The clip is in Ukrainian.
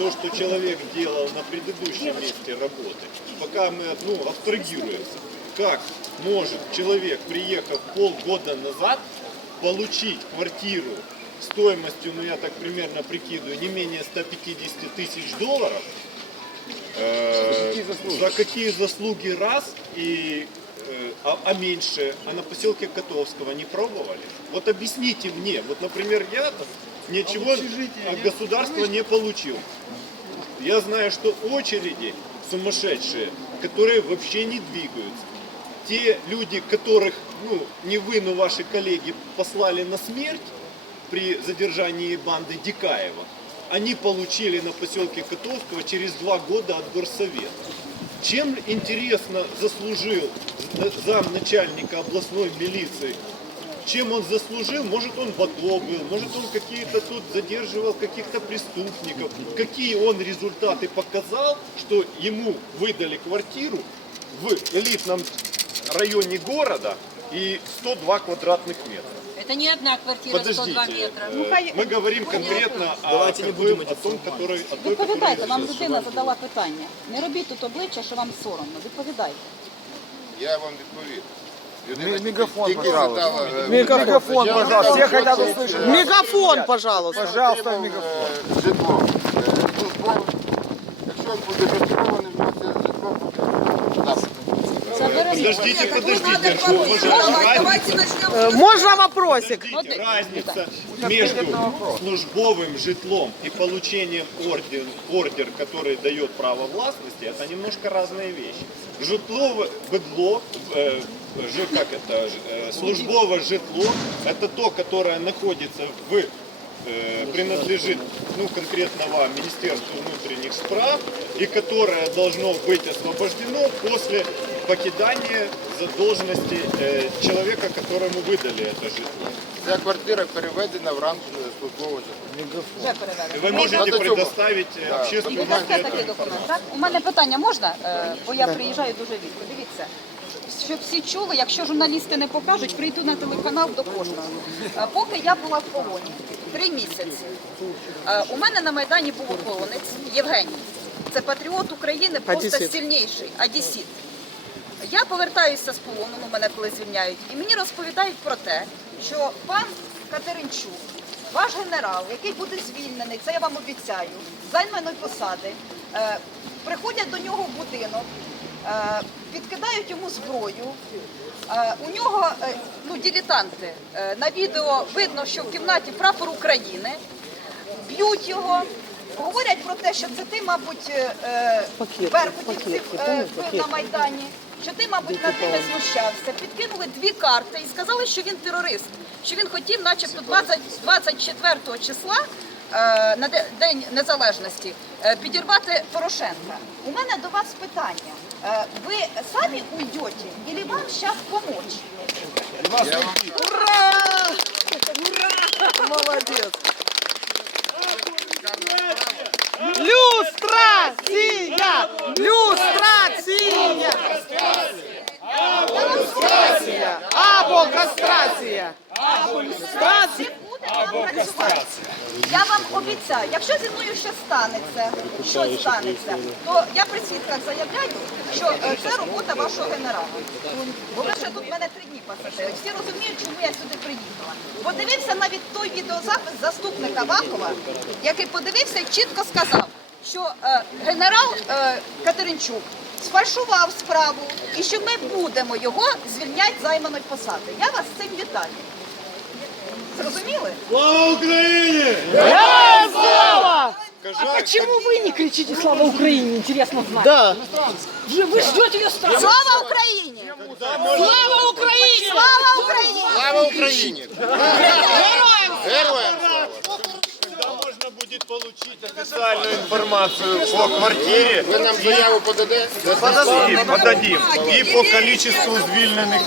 то, что человек делал на предыдущем месте работы, пока мы ну, абстрагируемся, как может человек, приехав полгода назад, получить квартиру стоимостью, ну я так примерно прикидываю, не менее 150 тысяч долларов, Э, за какие заслуги раз и а, а меньше, а на поселке Котовского не пробовали? Вот объясните мне, вот, например, я ничего от государства не получил. Я знаю, что очереди сумасшедшие, которые вообще не двигаются. Те люди, которых, ну, не вы, но ваши коллеги послали на смерть при задержании банды Дикаева, они получили на поселке Котовского через два года от горсовета. Чем, интересно, заслужил замначальника областной милиции? Чем он заслужил? Может, он АТО был, может, он какие-то тут задерживал каких-то преступников. Какие он результаты показал, что ему выдали квартиру в элитном районе города и 102 квадратных метра. Это не одна квартира 102 Подождите, метра. э, мы говорим конкретно о, Давайте не как бы, будем о том, который, о той, Відповідайте, которая вам людина задала питання. Не робіть тут обличчя, що вам соромно. Відповідайте. Я вам відповім. Людина Ми- мегафон, тільки пожалуйста. задала, е, Мегафон, я- пожалуйста. Все хотят услышать. Мегафон, пожалуйста. Пожалуйста, отримав, мегафон. е, Житло. Е, службове. Якщо він буде житлований, в нього це житло буде начнем. Э, Можно вопросик? Подождите, разница между службовым житлом и получением ордер, ордер, который дает право властности, это немножко разные вещи. Житловое быдло, э, как это, э, службовое житло, это то, которое находится в э, принадлежит ну, конкретно вам, Министерству внутренних справ, и которое должно быть освобождено после покидания за должности э, человека, которому выдали это житло. Ця квартира переведена в ранг е, службового житла. Вже перевели. Вы можете Надо предоставить э, І общественному додасте такий документ, так? У мене питання можна? Е, Бо я приїжджаю дуже рідко. Дивіться. Щоб всі чули, якщо журналісти не покажуть, прийду на телеканал до кожного. Е, Поки я була в полоні, три місяці, е, у мене на Майдані був охоронець Євгеній. Це патріот України, просто Одесит. сильніший, одесіт. Я повертаюся з полону, ну, мене коли звільняють, і мені розповідають про те, що пан Катеринчук, ваш генерал, який буде звільнений, це я вам обіцяю, з займаної посади, е, приходять до нього в будинок, е, підкидають йому зброю. Е, у нього е, ну, дилетанти. Е, на відео видно, що в кімнаті прапор України, б'ють його. Говорять про те, що це ти, мабуть, е, е, беркутівців е, на Майдані, що ти, мабуть, над ними знущався. Підкинули дві карти і сказали, що він терорист, що він хотів, начебто, 20, 24 числа е, на День Незалежності е, підірвати Порошенка. У мене до вас питання. Е, Ви самі уйдете, или вам зараз помочь? Ура! Молодец. Люстрация! Люстрация! Або кастрация! Або! Буде вам працювати. Я вам обіцяю, якщо зі мною щось станеться, щось станеться, то я при свідках заявляю, що е, це робота вашого генерала. Бо ви ще тут мене три дні посадили. Всі розуміють, чому я сюди приїхала. Подивився навіть той відеозапис заступника Вакова, який подивився і чітко сказав, що е, генерал е, Катеринчук сфальшував справу і що ми будемо його звільняти з займаної посади. Я вас з цим вітаю. Зрозуміли? Слава Украине! Слава! Кажак, Почему вы не кричите «Слава Украине»? Интересно знать. Да. Вы, вы ждете ее страны. Слава Україні! Слава Україні! Слава Україні! Слава Україні! Героям слава! Будет получить официальную информацию по квартире Вы нам заяву подадите? подадим. и по количеству звільнених